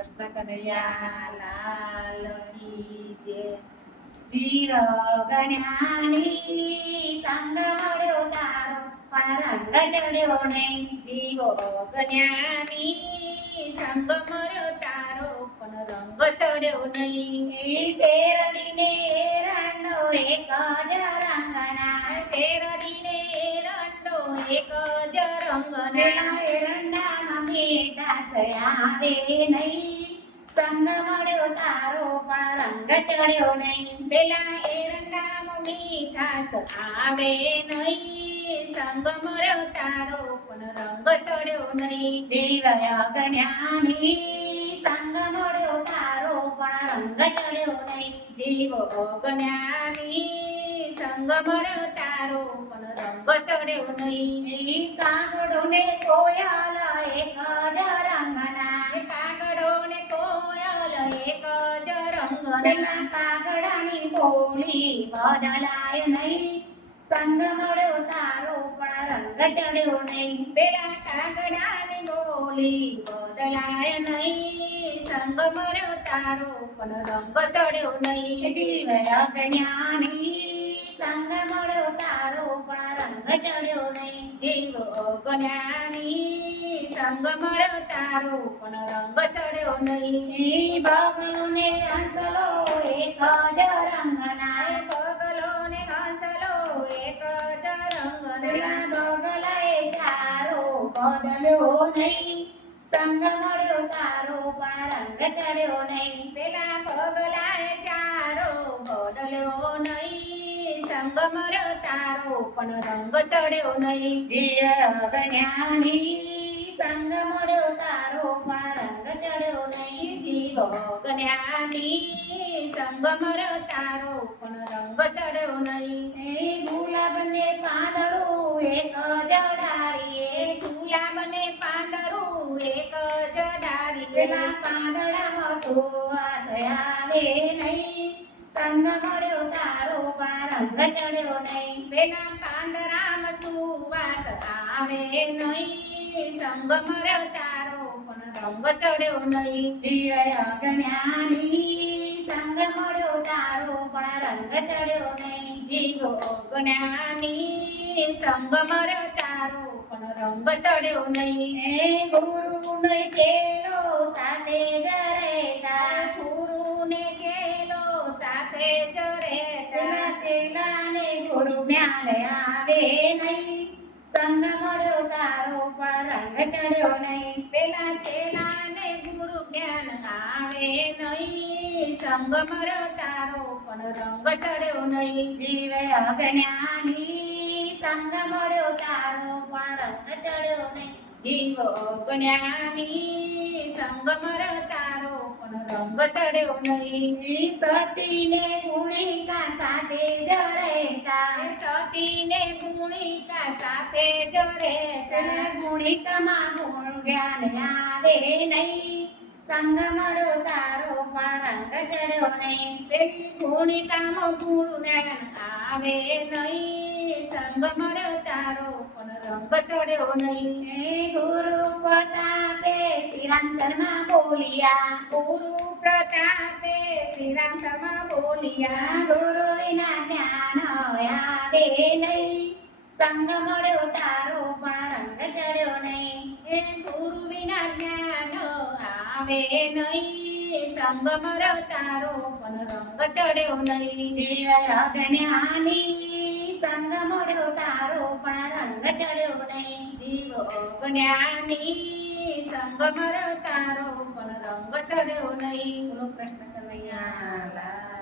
કૃષ્ણ કનૈયા લાલ કી જય. જીવ જ્ઞાની સંગ મળ્યો તારો પણ રંગ ચડ્યો નહીં. જીવો જ્ઞાની સંગ મળ્યો તારો પણ રંગ ચડ્યો નહીં. એ શેરડીને એરંડો એક જ રંગના. શેરડીને એરંડો એક જ રંગના. પેલા એરંડામાં મીઠાશ આવે નહીં. સંગ મળ્યો તારો પણ રંગ ચડ્યો નહીં. પેલા એરંડામાં મીઠાશ આવે નહીં. સંગ મળ્યો તારો પણ રંગ ચડ્યો નહીં. જીવ જ્ઞાની સંગ મળ્યો તારો પણ રંગ ચડ્યો નહીં. જીવો જ્ઞાની સંગ મળ્યો તારો પણ રંગ ચડ્યો નહીં. એ કાગડો ને કોયલ એક જ રંગના. કાગડો ને કોયલ એક જ રંગના. પેલા કાગડાની બોલી બદલાય નહીં. સંગ મળ્યો તારો પણ રંગ ચડ્યો નહીં. પેલા કાગડાની બોલી બદલાય નહીં. સંગ મળ્યો તારો પણ રંગ ચડ્યો નહીં. જીવ જ્ઞાની સંગ મળ્યો તારો પણ રંગ ચડ્યો નહીં. જીવો જ્ઞાની સંગ મળ્યો તારો પણ રંગ ચડ્યો નહીં. એ બગલો ને હંસલો એક જ રંગના. બગલો ને હંસલો એક જ રંગના. પેલા બગલાએ ચારો બદલ્યો નહીં. સંગ મળ્યો તારો પણ રંગ ચડ્યો નહીં. પેલા બગલાએ ચારો બદલ્યો નહીં. સંગ મળ્યો તારો પણ રંગ ચડ્યો નહીં. જીવ જ્ઞાની સંગ મળ્યો તારો પણ રંગ ચડ્યો નહીં. જીવો જ્ઞાની સંગ મળ્યો તારો પણ રંગ ચડ્યો નહીં. એ ગુલાબ ને પાંદડું એક જ ડાળીએ. ગુલાબ ને પાંદડું એક જ ડાળીએ. પેલા પાંદડામાં સુવાસ આવે નહીં. સંગ મળ્યો તારો પણ રંગ ચડ્યો નહીં. પેલા પાંદડામાં સુવાસ આવે નહીં. સંગ મળ્યો તારો પણ રંગ ચડ્યો નહીં. જીવ જ્ઞાની સંગ મળ્યો તારો પણ રંગ ચડ્યો નહીં. જીવો જ્ઞાની સંગ મળ્યો તારો પણ રંગ ચડ્યો નહીં. એ ગુરુ ને ચેલો સાથે જ રહેતા. ગુરુ ને ચેલો સાથે જ રહેતા. પેલા ચેલાને ગુરુ જ્ઞાન આવે નહીં. સંગ મળ્યો તારો પણ રંગ ચડ્યો નહીં. પેલા ચેલાને ગુરુ જ્ઞાન આવે નહીં. સંગ મળ્યો તારો પણ રંગ ચડ્યો નહીં. જીવ જ્ઞાની સંગ મળ્યો તારો પણ રંગ ચડ્યો નહીં. જીવો જ્ઞાની સંગ મળ્યો તારો પણ રંગ ચડ્યો નહીં. સતી ને ગુણિકા સાથે જ રહેતા. સતી ને ગુણિકા સાથે જ રહેતા. પેલા ગુણિકામાં ગુણ જ્ઞાન આવે નહીં. સંગ મળ્યો તારો પણ રંગ ચડ્યો નહીં. પેલી ગુણિકામાં ગુરુ જ્ઞાન આવે નહીં. સંગ મળ્યો તારો પણ રંગ ચડ્યો નહીં. એ ગુરુ પ્રતાપે શ્રીરામ શર્મા બોલિયા. ગુરુ પ્રતાપે શ્રીરામ શર્મા બોલિયા. ગુરુ વિના જ્ઞાન આવે નહીં. સંગ મળ્યો તારો પણ રંગ ચડ્યો નહીં. એ ગુરુ વિના જ્ઞાન આવે નહીં. સંગ મળ્યો તારો પણ રંગ ચડ્યો નહીં. જીવ જ્ઞાની સંગ મળ્યો તારો પણ રંગ ચડ્યો નહીં. જીવો જ્ઞાની સંગ મળ્યો તારો પણ રંગ ચડ્યો નહીં. ગુરુ કૃષ્ણ કનૈયા લાલ.